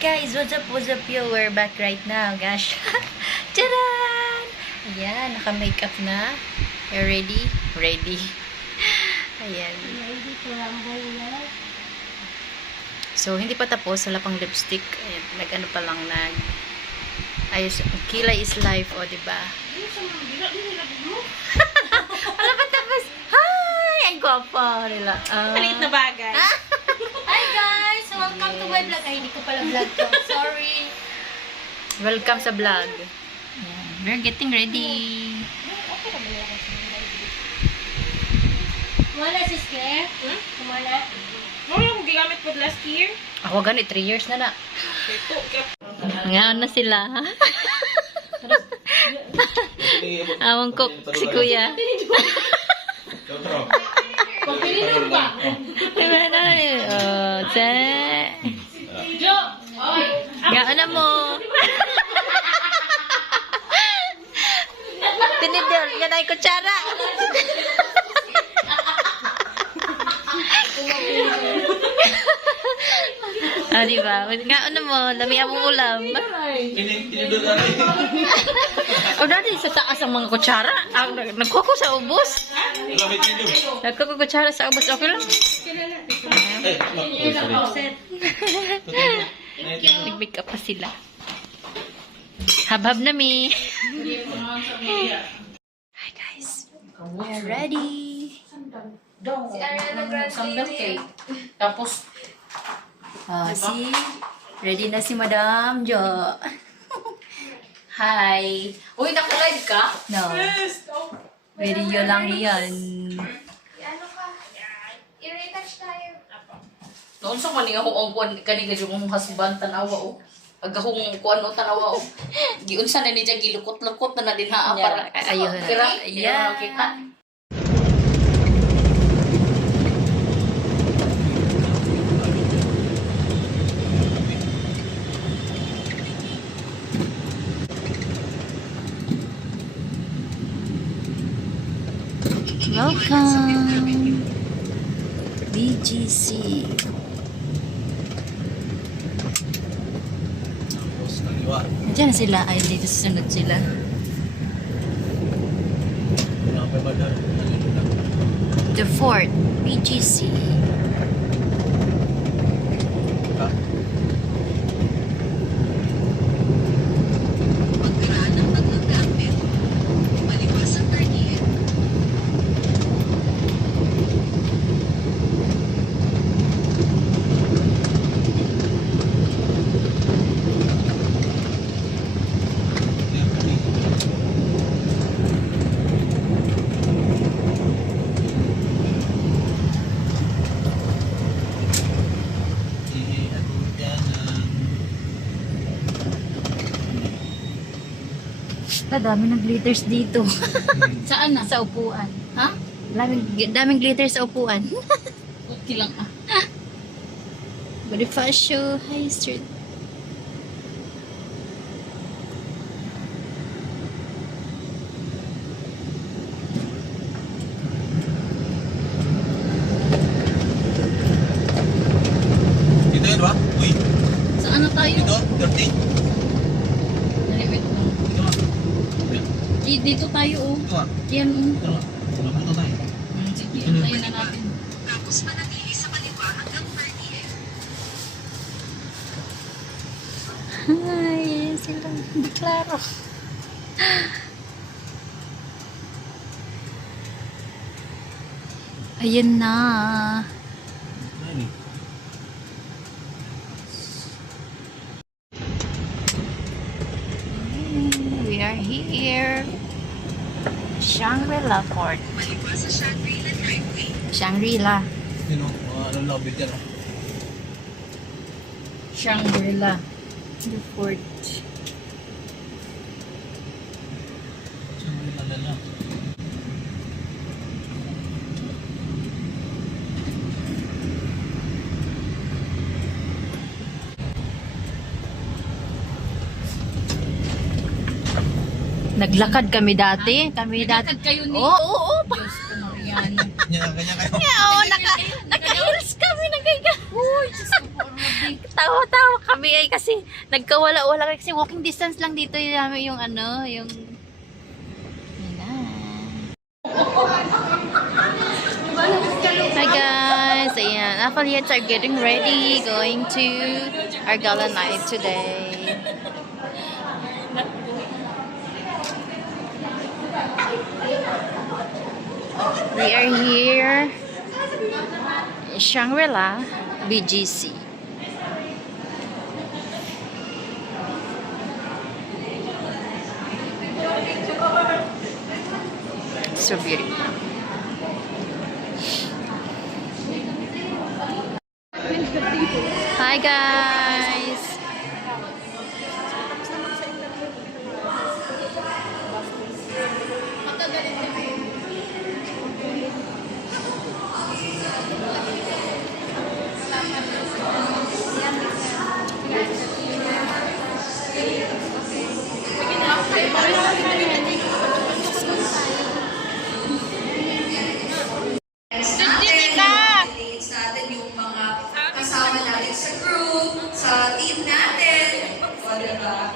guys, what's up yo? We're back right now, gosh. Tcharan! Ayan, naka-makeup na. You ready? Ready. Ayan. Ready to rumble na. So, hindi pa tapos. Wala pang lipstick. Ayan, nag-ano pa lang ayos. Kilay is life, o, diba? Wala pa tapos. Hi! Ang gwapo nila. Maliit na bagay. Hi guys! Welcome to my vlog. Ay, hindi ko pala vlog to. Sorry. Welcome sa vlog. Ayan. We're getting ready. Okay naman yan. Kumana sis Claire? Kumana? Ano yung gigamit ko last year? Ako ganit, 3 years na. Ngayon na sila. Awang cook si kuya. Pagpilinom ba? Tse. Jo! Oy! Ngayon na mo. Tinidor, yan ay kutsara. Diba? Ngayon na mo, lami ang ulam. O dati sa taas ang mga kutsara. Nagkuko sa ubos. Nagkuko kutsara sa ubos. Okay lang? Nag-make up pa sila. Habhab na mi. Hi guys. We're ready. Si Ariana Grande. Tapos, Ready na si Madam Jo. Hi. uy, naka-live ka? No. Video lang yan. Ano ka? I-retouch tayo. Noon sa maning ako ang kuwan kanina yung husband tanawa o. Agahong kuwan o tanawa o. Giunsa na ni dyan gilukot-lukot na din ha para. Ayun. Kira, Yeah. kita. Welcome. BGC. Diyan na sila. Ay, dito susunod sila. The Fort. BGC. Dami ng glitters dito. Saan na? Sa upuan. Ha? Daming glitters sa upuan. Okay lang ah. Bonifacio High Street. Dito yun ba? Uy, Saan na tayo? dito, 30. Dali, wait lang. Dito nga. Dito tayo oh. Dito nga. Yan oh. Dito nga. Pumunta tayo. Sige, antayin na natin. Ay, sila. Hindi klaro. Ayun na. Ayun eh. We are here. Shangri-La Fort. Shangri-La. Yun o, mga ano lobby dyan o. Shangri-La. The fort. Saan mo yung madala? Naglakad kami dati. Nagkakad kayo ni... Oo. Diyos ko, Mariana. Kanya kayo. Oo, naka-heels kami. Uy, tawa-tawa kami ay kasi nagkawala-wala kasi walking distance lang dito yung ano, yung Hi guys, ayan, affiliates are getting ready, going to our gala night today. We are here in Shangri-La, BGC. So beautiful. Hi guys. Natin yung mga kasama natin sa group, sa team natin. O, diba?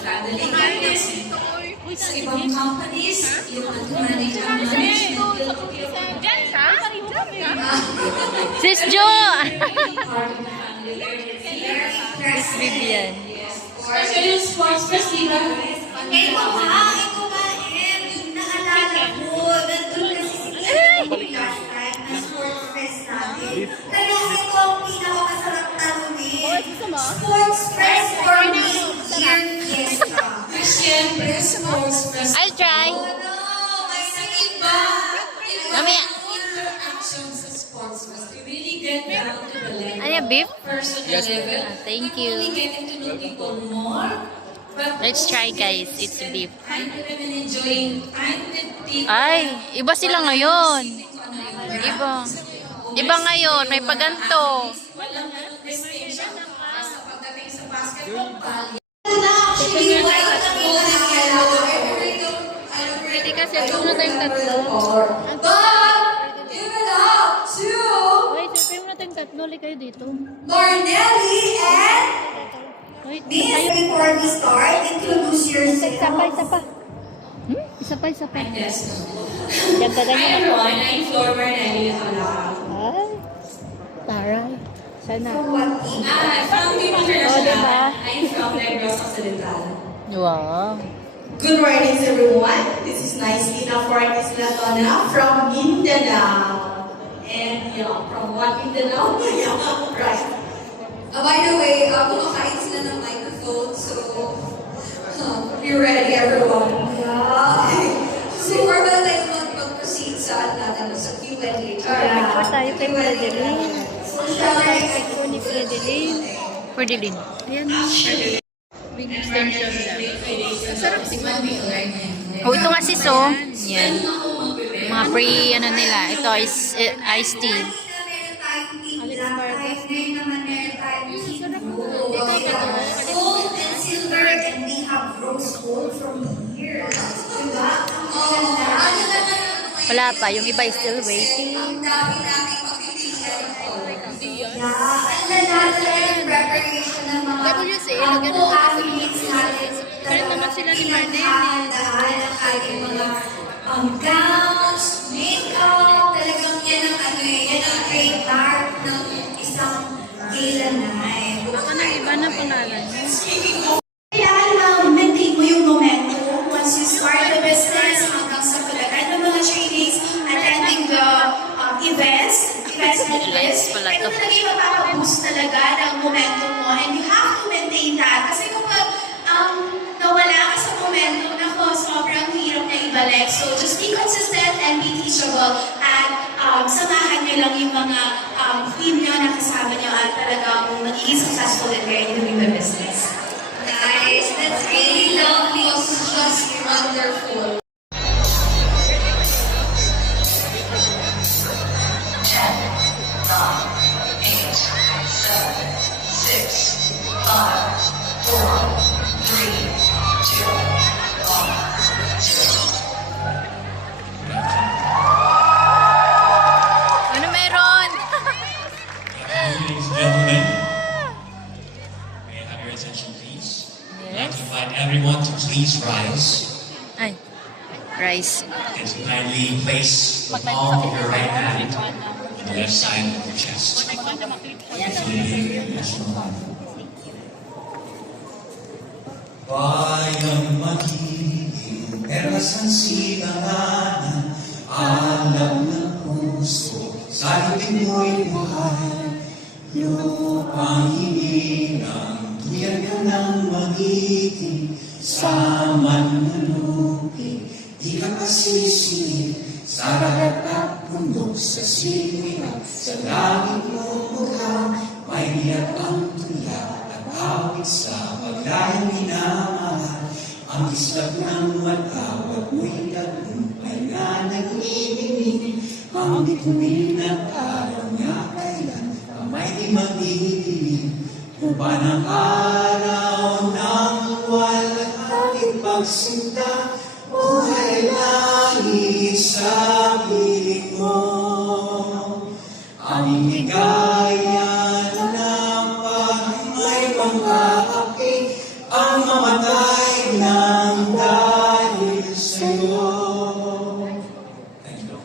Family guys. Sa ibang companies, yung management. Sis Jo! Part of the family. Miss Vivian. Sports festival. Ito ha, naalala ko, nandun kasi si last time na sports fest natin. Kaya ito ang pinakamasarap talunin. Sports fest for me, year fiesta. Siyempre, sports fest. I'll try. Oh no, may nag-iba. Mamaya. Interactions sa sports fest. You really get down to the level. Ano yung beef? Personal level. Thank Really you. getting to know people more. But Let's try guys. It's beef. I'm even enjoying time with people. Ay, iba sila ngayon. Iba. Iba ngayon. May paganto. Walang distinction sa pagdating sa basketball. Pwede kasi kung na tayong tatlo. But, give it up to Wait, sabihin mo na tayong tatlo. Ulit kayo dito. Marnelli and Wait, Miss. Before we start, introduce yourself. isa pa. Isa pa. Yes. Yan ka Hi ganyan. everyone, I'm Flor Marnelli Halakal. Ay, taray. Sana. From Team Oh, International. diba? I'm from Negros Occidental. Wow. Good morning, everyone. This is Naislina Fortis Latona from Mindanao. And, from what Mindanao? Right. By the way, kumakain sila ng microphone, so be ready, everyone. So, we're gonna mag-proceed sa natin sa Q&A. Picture tayo kay Fredeline. Social Picture ni Fredeline. Fredeline. Ayan na. Big extension na. Sarap siguro. Oh, ito nga sis, oh. Yan. Mga ano nila. Ito is iced tea. Gold and silver, and we have rose gold from here. Diba? Wala pa. Yung iba is still waiting. Ang dami namin mapipilian. Ang lalala yung preparation ng mga athletes natin. Kaya naman sila ni Marnelli. Ang ating mga gowns, makeup, talagang yan ang yan ang trademark ng isang gala night. Baka nang iba na pangalan mo. Kailangan maintain mo yung momentum once you start the business hanggang sa pag-attend ng mga trainings, attending the events like this. Pala Ito to. talaga yung mapapaboost talaga ng momentum mo, and you have to maintain that. Kasi kung nawala ka sa momentum, nako, sobrang hirap na ibalik. So just be consistent and be teachable, at samahan nyo lang yung mga team nyo na kasama nyo at talagang magiging successful in kayo doing the business. Guys, that's really lovely. It's just wonderful. Ano meron? Ladies and gentlemen, may I have your attention, please? I'd like to invite everyone to please rise Ay. Rice. and to kindly place the palm of your right hand on the left side of your chest. Philippine National Anthem. Bayang magiging erasan silanganan, alam ng puso, sa ibig mo'y buhay. Lupang hininang, tuyan ka ng magiting, sa manlulupi, di ka pasisingit, sa dagat at bundok, sa sinuyan, sa langit mo mukha, may biyak ang tulad. Awit sa paglayang minamahal, ang islap ng matawag mo'y tagumpay na nag-iibig. Ang bituin at araw niya kailan, kamay di mag-iibig. Upang ang araw ng walang ating pagsinta, buhay langit sa piling mo. Aming ligaya pangkaapi ang mamatay ng dahil sa'yo. Thank you.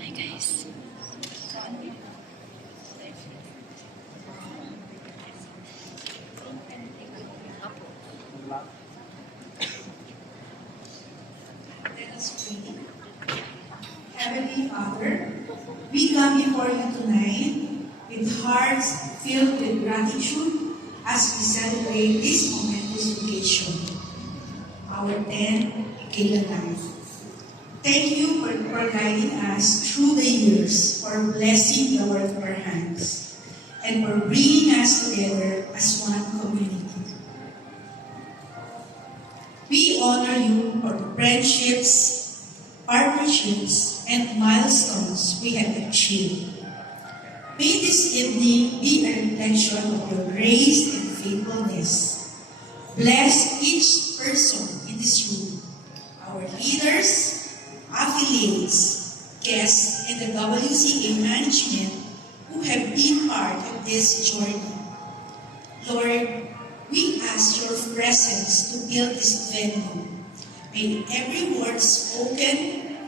Hi guys. Let us pray. Heavenly Father, we come before you tonight with hearts filled with gratitude as we celebrate this momentous occasion, our 10th Gala Night. Thank you for guiding us through the years, for blessing the work of our hands, and for bringing us together as one community. We honor you for the friendships, partnerships, and milestones we have achieved. May this evening be a reflection of your grace and faithfulness. Bless each person in this room, our leaders, affiliates, guests, and the WCA management who have been part of this journey. Lord, we ask your presence to build this venue. May every word spoken,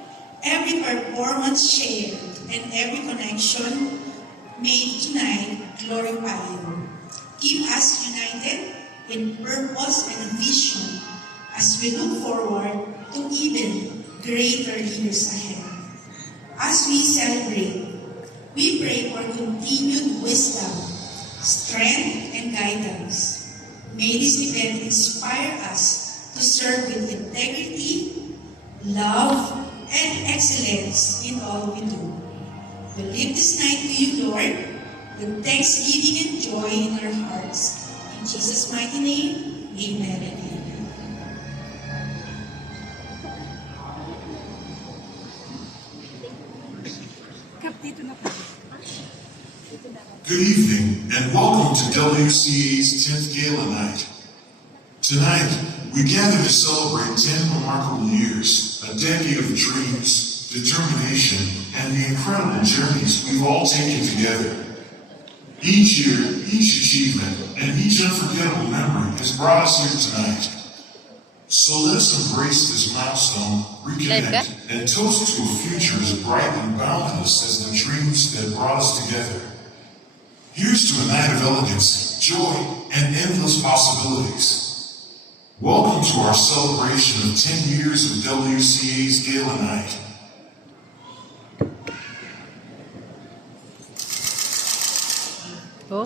every performance shared, and every connection made tonight glorify you. Keep us united in purpose and vision as we look forward to even greater years ahead. As we celebrate, we pray for continued wisdom, strength, and guidance. May this event inspire us to serve with integrity, love, and excellence in all we do. We live this night to you, Lord, with thanksgiving and joy in our hearts. In Jesus' mighty name, amen and amen. Good evening and welcome to WCA's 10th Gala Night. Tonight, we gather to celebrate 10 remarkable years, a decade of dreams, determination, and the incredible journeys we've all taken together. Each year, each achievement, and each unforgettable memory has brought us here tonight. So let us embrace this milestone, reconnect, and toast to a future as bright and boundless as the dreams that brought us together. Here's to a night of elegance, joy, and endless possibilities. Welcome to our celebration of 10 years of WCA's Gala Night. Oh.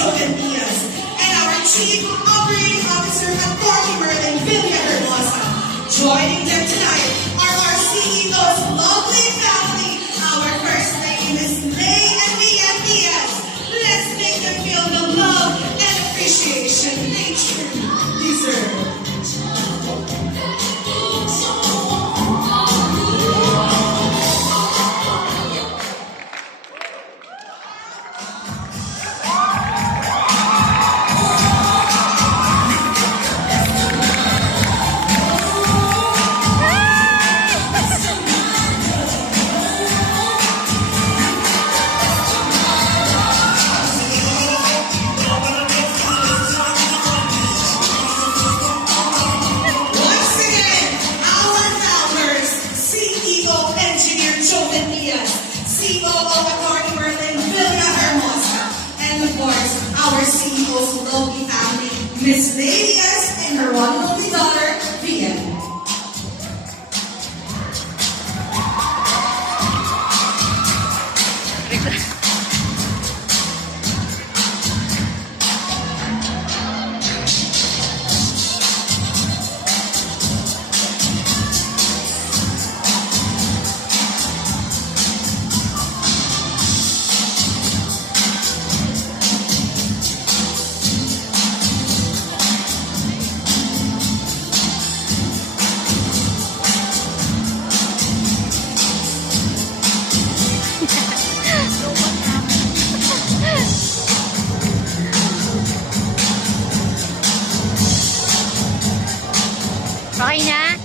Joven Diaz, and our Chief Operating Officer at Corky Merlin, Vilia Hermosa. Joining them tonight are our CEO's lovely family. Our First Lady, Miss May and Mia Diaz. Let's make them feel the love and appreciation they truly deserve. Once again, our founders, CEO Engineer Joven Diaz, COO Attorney Merlin Vilma Hermosa, and of course, our CEO's lovely family, Miss May Diaz and her one lovely daughter, Vian. Okay na?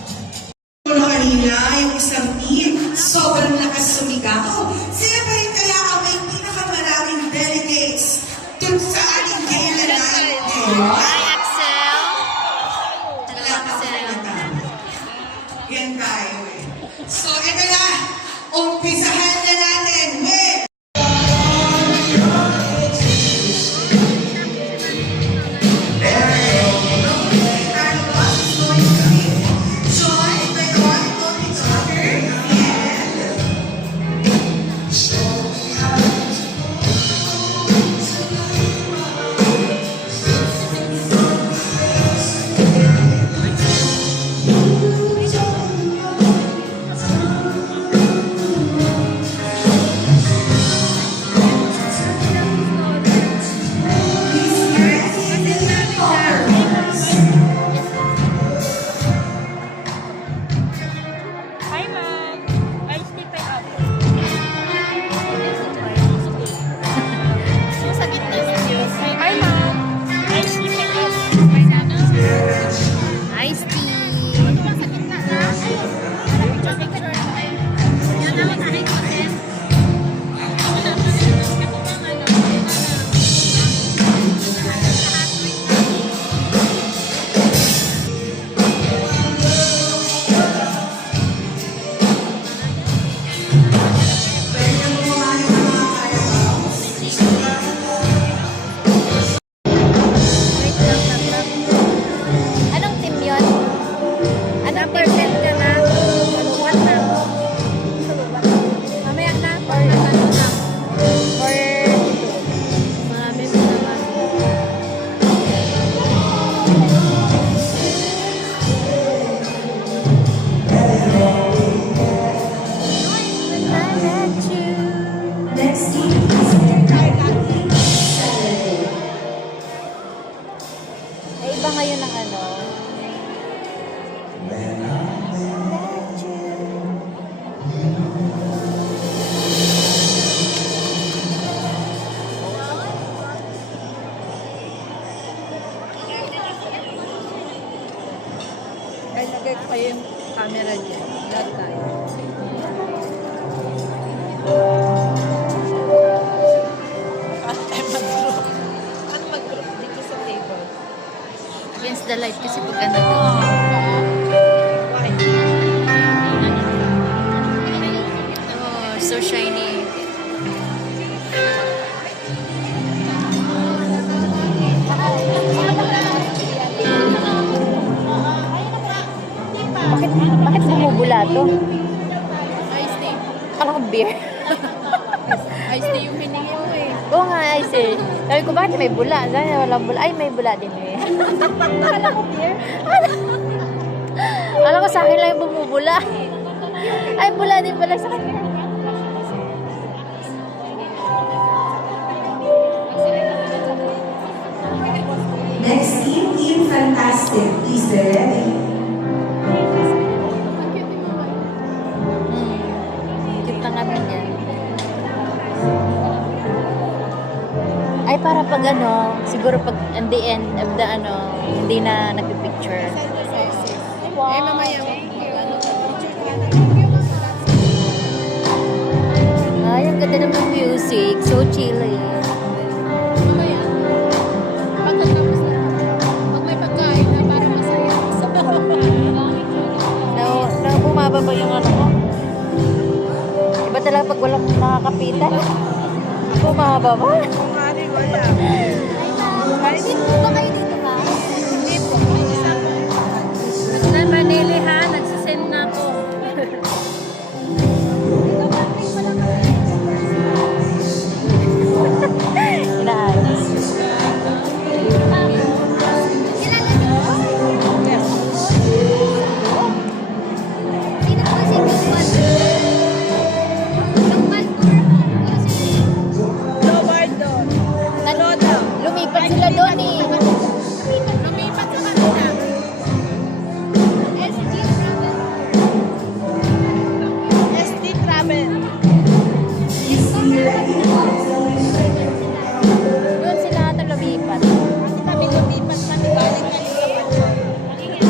Kanina, yung isang team, sobrang lakas sumigaw. Sila pa rin kaya ang may pinakamaraming delegates dun sa ating gala night. Hi, Axel. Hello, Axel. Yan tayo eh. So, eto na. Umpisahan na natin with joined by the one and only daughter, Vian. Hi, ma'am. I sleep it up. Sa gitna siya. Hi, ma'am. I sleep it up. Ice tea. Anong team yun? Anong percent ka na? What na? Mamaya na? Or ano na? Or marami mo naman. Next team is led by Natalie. Ay, iba ngayon ang ano. Ay, lagay ko kayo yung camera dyan. Lahat tayo. Ano mag-group dito sa table? Against the light kasi pag ano to. Why? Oh, so shiny. Bakit bumubula to? Ice tea. Akala ko beer. Ice tea yung hiningi mo eh. Oo nga, ice eh. Sabi ko, bakit may bula? Sabi niya, walang bula. Ay, may bula din eh. Alam ko sa akin lang yung bumubula. Ay, bula din pala sa kanya. Next team, Team Fantastic. Please be ready. Cute na namin yan. Ay, para pag ano, siguro pag at the end of the ano, hindi na nagpipicture. Eh, mamaya. Ay, ang ganda naman ng music. So chilly. Mamaya. Pagkatapos na. Pag may pagkain na para masaya. Na bumababa yung ano ko. Iba talaga pag walang nakakapitan. Bumababa. Kumari, wala. Dito ba kayo dito ba? Hindi po. Basta Manili ha, nagsisend na ako. Inaayos. Kilala niyo po? Sino po si Lukman? Lukman po? Lobardo. Loda. Lumipat sila doon eh. Lumipat sa kanila. SG Travel. SD Travel. Doon sila ata lumipat. Kami lumipat kami galing Kalingap.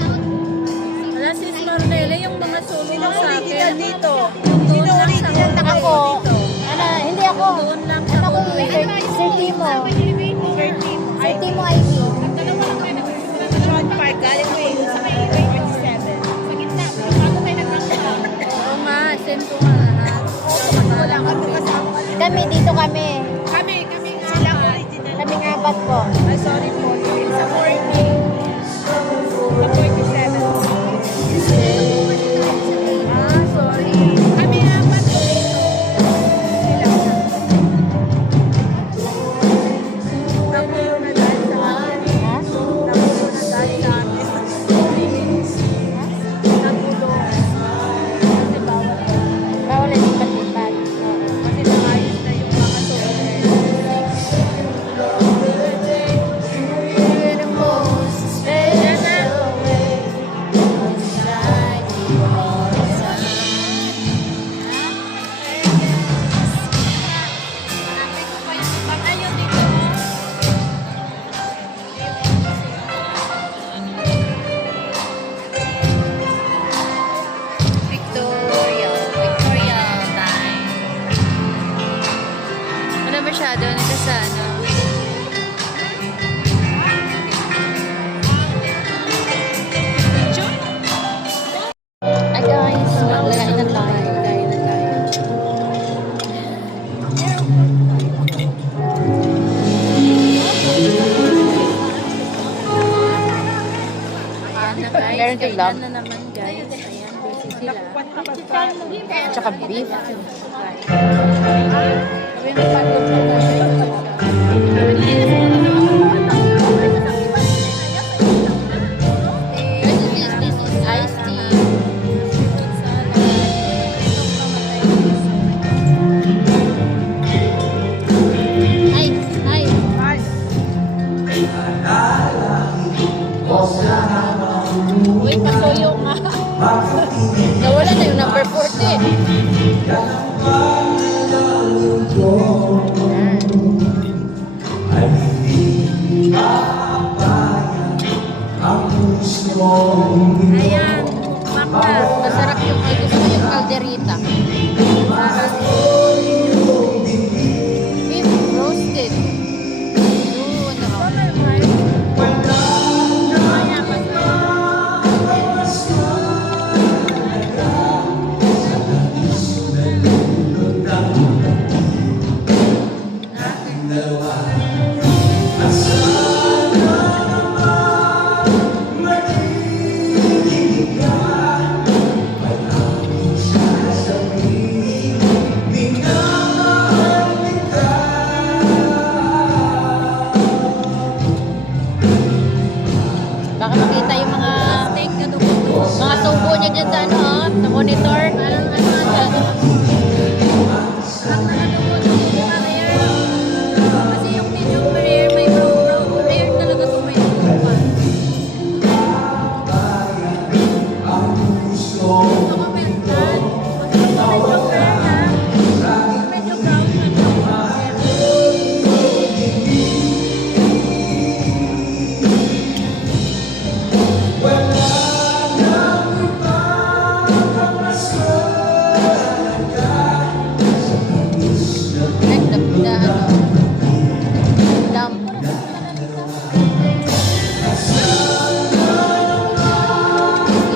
Wala si Marnele, yung mga sumunod sa akin. Dito. Sino original na kayo Ako. dito? Ano, hindi ako. Doon lang Ano ko eh, Sir Timo. Sir Timo ID. Road Park, galing ko yun sa may 27. Sa gitna, bago kayo nagkakita. Oo nga, send ko nga lahat. Wala kami kasama. Kami, dito kami. Kami nga. Sila original. Kaming apat po. Ay, sorry po. Yun sa 40. Sa 47. Ah, sorry. Kami apat po. Sila. Nagulo na dahil sa akin. Ha? Nagulo na dahil sa akin. Nagulo. Kasi Bawal na lipat-lipat. kasi naayos na yung mga suot. In the most special way. Inside you all the time. Ayun dito. Victoria time. Wala masyado nito sa ano. Ay guys, magkain na tayo. Kain na tayo. Meron kang love? Na naman guys. Ayan, busy sila. Tsaka beef. Kami may pagod This is iced tea. Ay, ay. Uy, pasuyo nga. Nawala na yung number 40. Ayan, Makna. Masarap yung gusto ko yung calderita. Beef roasted. Yun, ano. na ano, lamp.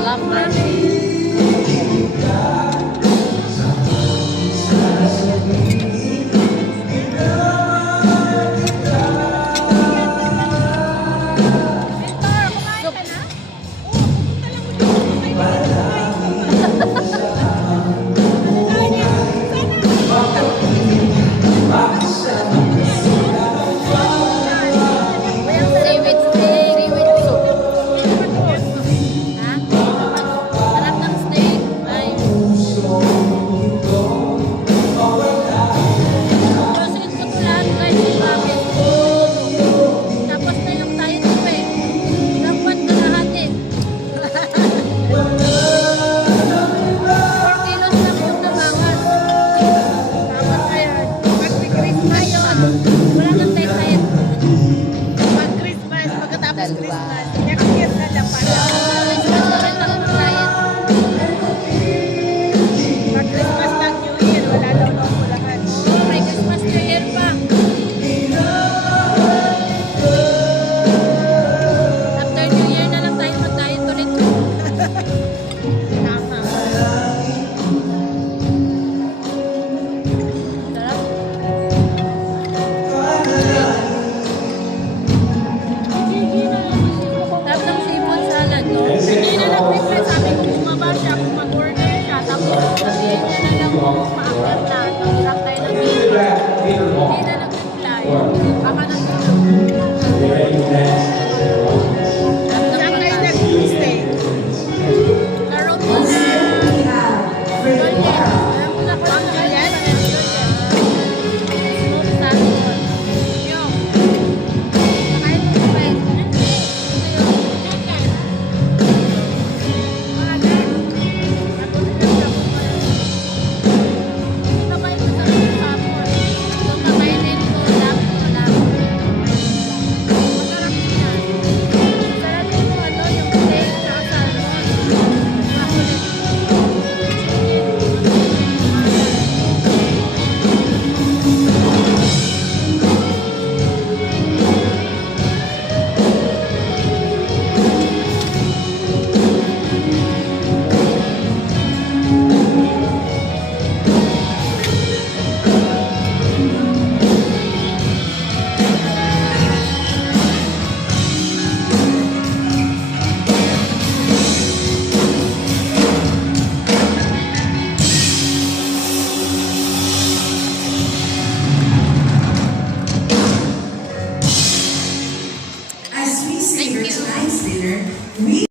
Lamp. Seaweed steak. Seaweed soup. Ha? Sarap ng steak. Ay. Proceed ko to lahat guys. Bakit? Tapos na yung tayo dito eh. Dapat na lahat eh. 4 kilos na po na bawat. Dapat kaya. Pag-Christmas yun. Wala kang tayo-tayo. Pag Christmas, pagkatapos Christmas, next year na lang para. Pag Christmas ng New Year, wala daw na kulahan. May Christmas New Year pa. After New Year na lang tayo mag-diet ulit. Tama. Sarap. Sarap ng seafood salad, no? Hindi na lang Christmas, sabi ko bumaba siya, kung mag-order siya, tapos sabihin niya na lang kung ma-after na, tapos lang tayo ng meeting. Hindi na nag-reply. Baka nag-tulog. Saan kayo nag-stay? Laro mo na. Ang Juliet. Smoked salmon. Yung. Kahit mo pa yun. As we savor tonight's dinner, we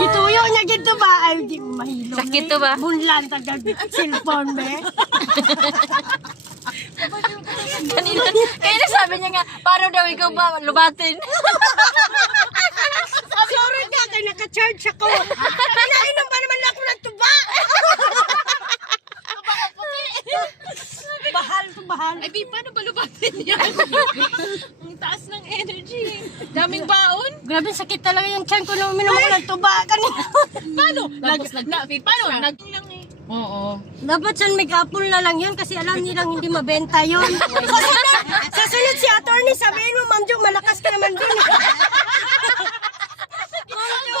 Gituyo niya gito ba? Ay, di mo mahilo. Sakit to ba? Bunlan tagad cellphone be. Kanina, kaya sabi niya nga, paano daw ikaw ba lubatin? Sorry nga, kaya naka-charge ako. Pinainom pa naman ako ng tuba. Bahal to bahal. Ay, Bi, paano ba lubatin yan? Ang taas ng energy. Daming baon. Grabe sakit talaga yung tiyan ko nung uminom ako ng tuba kanina. Paano? Paano? Lang eh. Oo. Dapat sa mag-apple na lang yun kasi alam nilang hindi mabenta yun. Sasunod si attorney, sabihin mo, Ma'am Jo, malakas ka naman din. Ma'am Jo,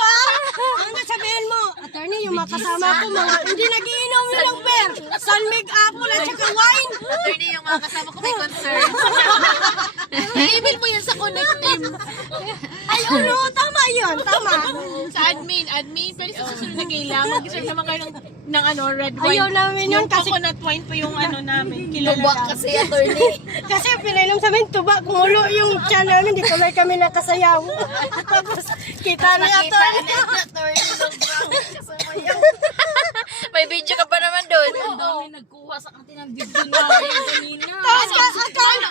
ang sabihin mo, attorney, yung mga kasama ko, mga hindi nagiinom ng beer, sun mag-apple at saka wine. Attorney, yung mga kasama ko may concern. I-email mo yan sa connect team. Ay, tama yun, tama. Sa admin. Pero sa susunod na kailangan, mag-reserve naman kayo ng ng ano, red wine. Ayaw namin yun Yung kasi coconut wine pa yung ano namin. Kilala Tuba lang. kasi attorney. kasi pinainom sa amin tuba, kumulo yung tiyan namin, di tuloy kami nakasayaw. Tapos kita ni attorney. May video ka pa naman doon. Ang dami nagkuha sa atin ng video namin kanina. Tapos akala,